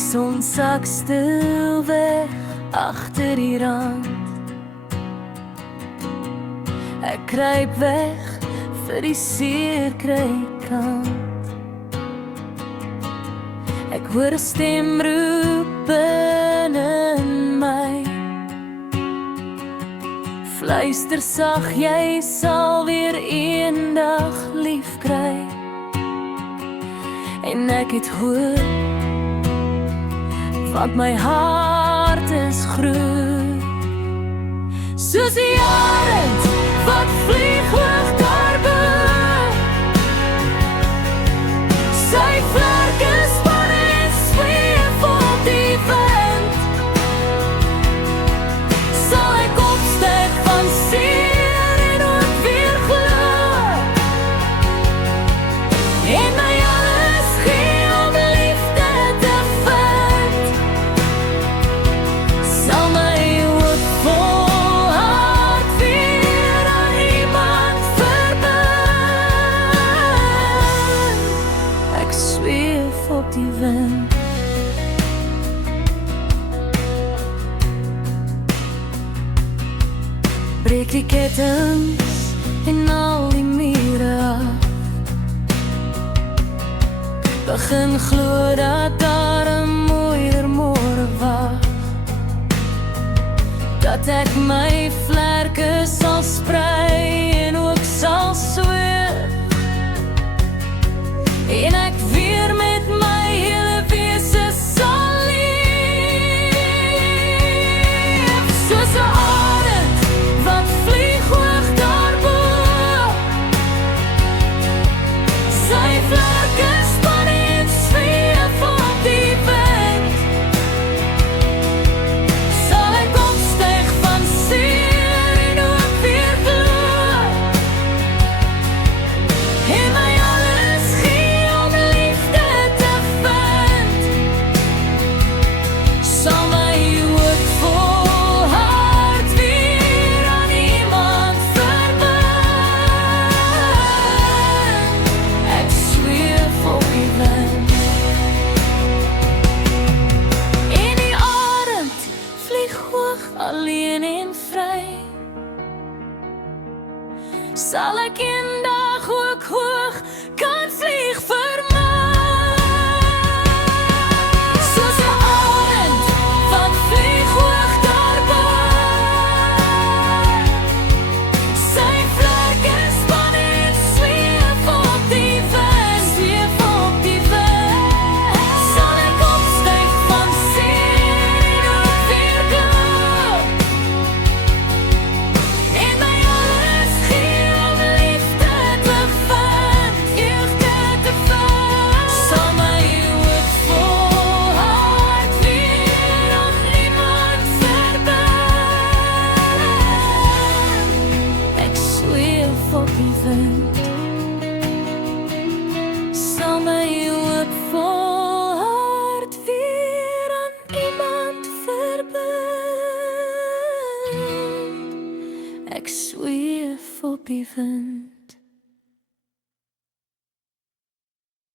son sak stil weg agter die rand. Ek kruip weg vir die seerkrykant. Ek hoor 'n stem roep binne in my, fluister sag, jy sal weer eendag lief kry. En ek het hoop, want my hart is groot, soos die arend wat vlieg hoog daarbo. Sy vlerke span en sweef op die wind. Sal ek opstyg van seer en ook weer glo, en my alles gee om liefde te vind. Sal my hoopvol hart weer aan iemand verbind. Ek sweef op die wind. Breek die kettings en al die mure af. Begin glo dat daar 'n mooier môre wag, dat ek my vlerke sal sprei en ook sal sweef, en ek weer met my hele wese sal leef, soos 'n arend wat vlieg hoog daarbo. Sy vlerke span en sweef op die wind. Sal ek opstyg van seer en ook weer glo, en my alles gee om liefde te vind. Sal my hoopvol hart weer aan iemand verbind. Ek sweef op die wind. En die arend vlieg hoog, alleen en vry. Sal ek eendag ook hoog kan vlieg vir my, soos 'n arend wat vlieg hoog daarbo. Sy vlerke span en sweef op die wind, sweef op die wind. Sal ek opstyg van seer en ook weer glo, en my alles gee om liefde te vind, liefde te vind. Sal my hoopvol hart weer aan iemand verbind. Ek sweef op die wind. Sal my hoopvol hart weer aan iemand verbind. Ek sweef op die wind.